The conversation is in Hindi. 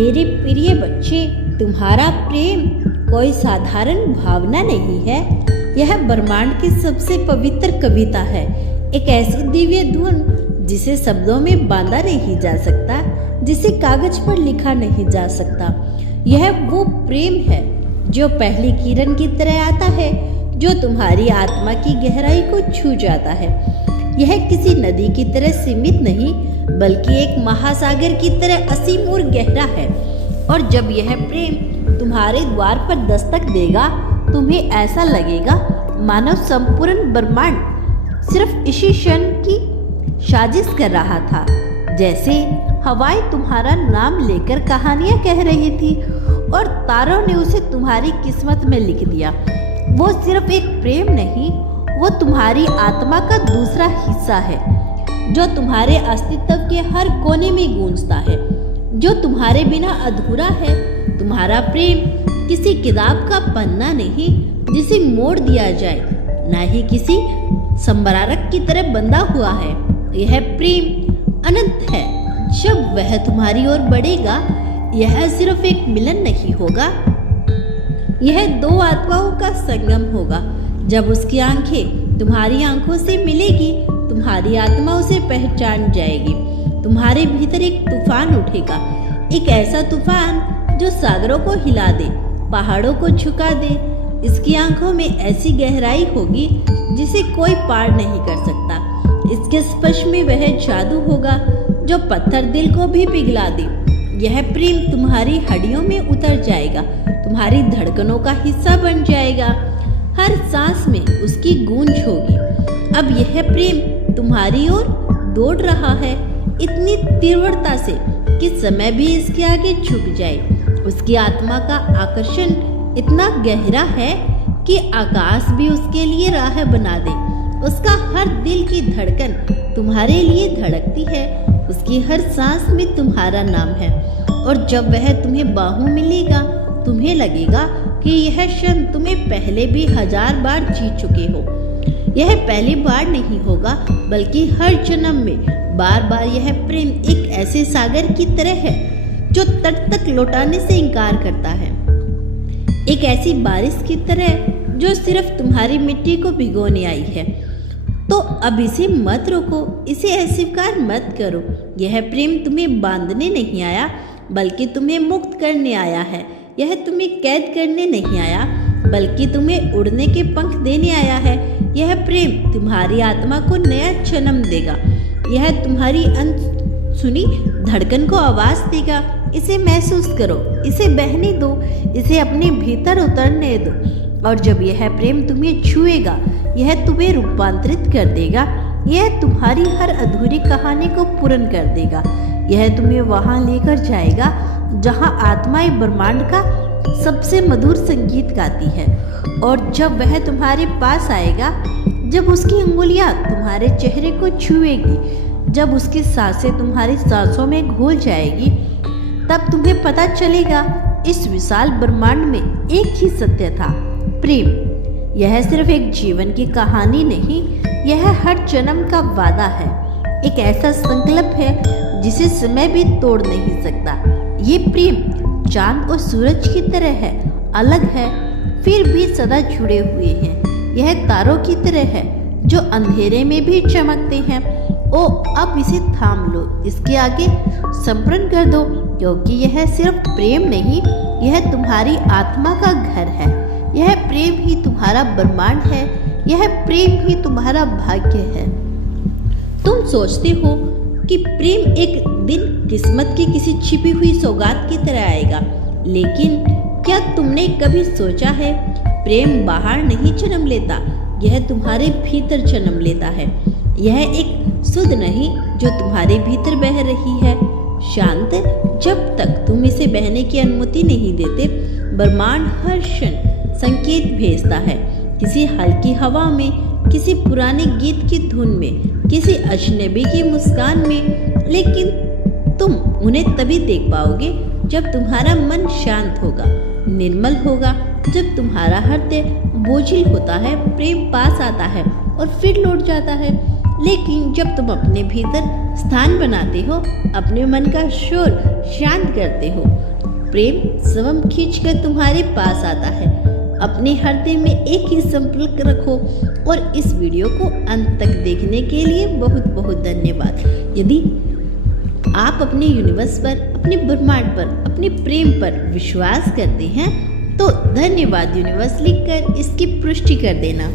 मेरे प्रिय बच्चे, तुम्हारा प्रेम कोई साधारण भावना नहीं है। यह ब्रह्मांड की सबसे पवित्र कविता है, एक ऐसी दिव्य धुन जिसे शब्दों में बांधा नहीं जा सकता, जिसे कागज पर लिखा नहीं जा सकता। यह वो प्रेम है जो पहली किरण की तरह आता है, जो तुम्हारी आत्मा की गहराई को छू जाता है। यह किसी नदी की तरह सीमित नहीं, बल्कि एक महासागर की तरह असीम और गहरा है। और जब यह प्रेम तुम्हारे द्वार पर दस्तक देगा, तुम्हें ऐसा लगेगा मानो संपूर्ण ब्रह्मांड सिर्फ इसी क्षण की साजिश कर रहा था। जैसे हवाएं तुम्हारा नाम लेकर कहानियां कह रही थी और तारों ने उसे तुम्हारी किस्मत में लिख दिया। वो सिर्फ एक प्रेम नहीं, वो तुम्हारी आत्मा का दूसरा हिस्सा है, जो तुम्हारे अस्तित्व के हर कोने में गूंजता है, जो तुम्हारे बिना अधूरा है। तुम्हारा प्रेम किसी किताब का पन्ना नहीं जिसे मोड़ दिया जाए, न ही किसी संबरारक की तरह बंधा हुआ है। यह प्रेम अनंत है। जब वह तुम्हारी ओर बढ़ेगा, यह सिर्फ एक मिलन नहीं होगा, यह दो आत्माओं का संगम होगा। जब उसकी आंखें तुम्हारी आंखों से मिलेगी, तुम्हारी आत्मा उसे पहचान जाएगी। तुम्हारे भीतर एक तूफान उठेगा, एक ऐसा तूफान जो सागरों को हिला दे, पहाड़ों को झुका दे। इसकी आंखों में ऐसी गहराई होगी जिसे कोई पार नहीं कर सकता। इसके स्पर्श में वह जादू होगा जो पत्थर दिल को भी पिघला दे। यह प्रेम तुम्हारी हड्डियों में उतर जाएगा, तुम्हारी धड़कनों का हिस्सा बन जाएगा। हर सांस में उसकी गूंज होगी। अब यह प्रेम तुम्हारी ओर दौड़ रहा है, इतनी तीव्रता से कि समय भी इसके आगे झुक जाए। उसकी आत्मा का आकर्षण इतना गहरा है कि आकाश भी उसके लिए राह बना दे। उसका हर दिल की धड़कन तुम्हारे लिए धड़कती है, उसकी हर सांस में तुम्हारा नाम है। और जब वह तुम्हें बाहों में लेगा, तुम्हें लगेगा कि यह क्षण तुम्हें पहले भी 1000 बार जी चुके हो। यह पहली बार नहीं होगा, बल्कि हर जन्म में बार बार यह प्रेम एक ऐसे सागर की तरह है जो तट तक लौटाने से इनकार करता है, एक ऐसी बारिश की तरह जो सिर्फ तुम्हारी मिट्टी को भिगोने आई है। तो अब इसे मत रोको, इसे अस्वीकार मत करो। यह प्रेम तुम्हें बांधने नहीं आया, बल्कि तुम्हें मुक्त करने आया है। यह तुम्हें कैद करने नहीं आया, बल्कि तुम्हें उड़ने के पंख देने आया है। यह प्रेम तुम्हारी आत्मा को नया जन्म देगा। यह तुम्हारी अनसुनी धड़कन को आवाज देगा। इसे महसूस करो, इसे बहने दो, इसे अपने भीतर उतरने दो। और जब यह प्रेम तुम्हें छुएगा, यह तुम्हें रूपांतरित कर देगा। यह तुम्हारी हर अधूरी कहानी को पूर्ण कर देगा। यह तुम्हें वहां लेकर जाएगा जहां आत्माएं ब्रह्मांड का सबसे मधुर संगीत गाती है। और जब वह तुम्हारे पास आएगा, जब उसकी उंगलियां तुम्हारे चेहरे को छुएगी, जब उसकी सांसें तुम्हारी सांसों में घुल जाएगी, तब तुम्हें पता चलेगा इस विशाल ब्रह्मांड में एक ही सत्य था, प्रेम। यह सिर्फ एक जीवन की कहानी नहीं, यह हर जन्म का वादा है, एक ऐसा संकल्प है जिसे समय भी तोड़ नहीं सकता। ये प्रेम चांद और सूरज की तरह है, अलग है, फिर भी सदा जुड़े हुए हैं। यह तारों की तरह है जो अंधेरे में भी चमकते हैं। ओ अब इसे थाम लो, इसके आगे समर्पण कर दो, क्योंकि यह सिर्फ प्रेम नहीं, यह तुम्हारी आत्मा का घर है। यह प्रेम ही तुम्हारा ब्रह्मांड है, यह प्रेम ही तुम्हारा भाग्य है। तुम सोचते हो कि प्रेम एक दिन किस्मत की किसी छिपी हुई सौगात की तरह आएगा, लेकिन क्या तुमने कभी सोचा है, प्रेम बाहर नहीं जन्म लेता, यह तुम्हारे भीतर जन्म लेता है। यह एक सुध नहीं जो तुम्हारे भीतर बह रही है, शांत। जब तक तुम इसे बहने की अनुमति नहीं देते, ब्रह्मांड हर क्षण संकेत भेजता है, किसी हल्की हवा में, किसी पुराने गीत की धुन में, किसी अजनबी की मुस्कान में। लेकिन तुम उन्हें तभी देख पाओगे जब तुम्हारा मन शांत होगा, निर्मल होगा, जब तुम्हारा हृदय बोझिल होता है, प्रेम पास आता है और फिर लौट जाता है। लेकिन जब तुम अपने भीतर स्थान बनाते हो, अपने मन का शोर शांत करते हो, प्रेम स्वयं खींचकर तुम्हारे पास आता है। अपने हृदय में एक ही संकल्प रखो। और इस वीडियो को अंत तक देखने के लिए बहुत बहुत धन्यवाद। यदि आप अपने यूनिवर्स पर, अपने ब्रह्मांड पर, अपने प्रेम पर विश्वास करते हैं तो धन्यवाद यूनिवर्स लिखकर इसकी पुष्टि कर देना।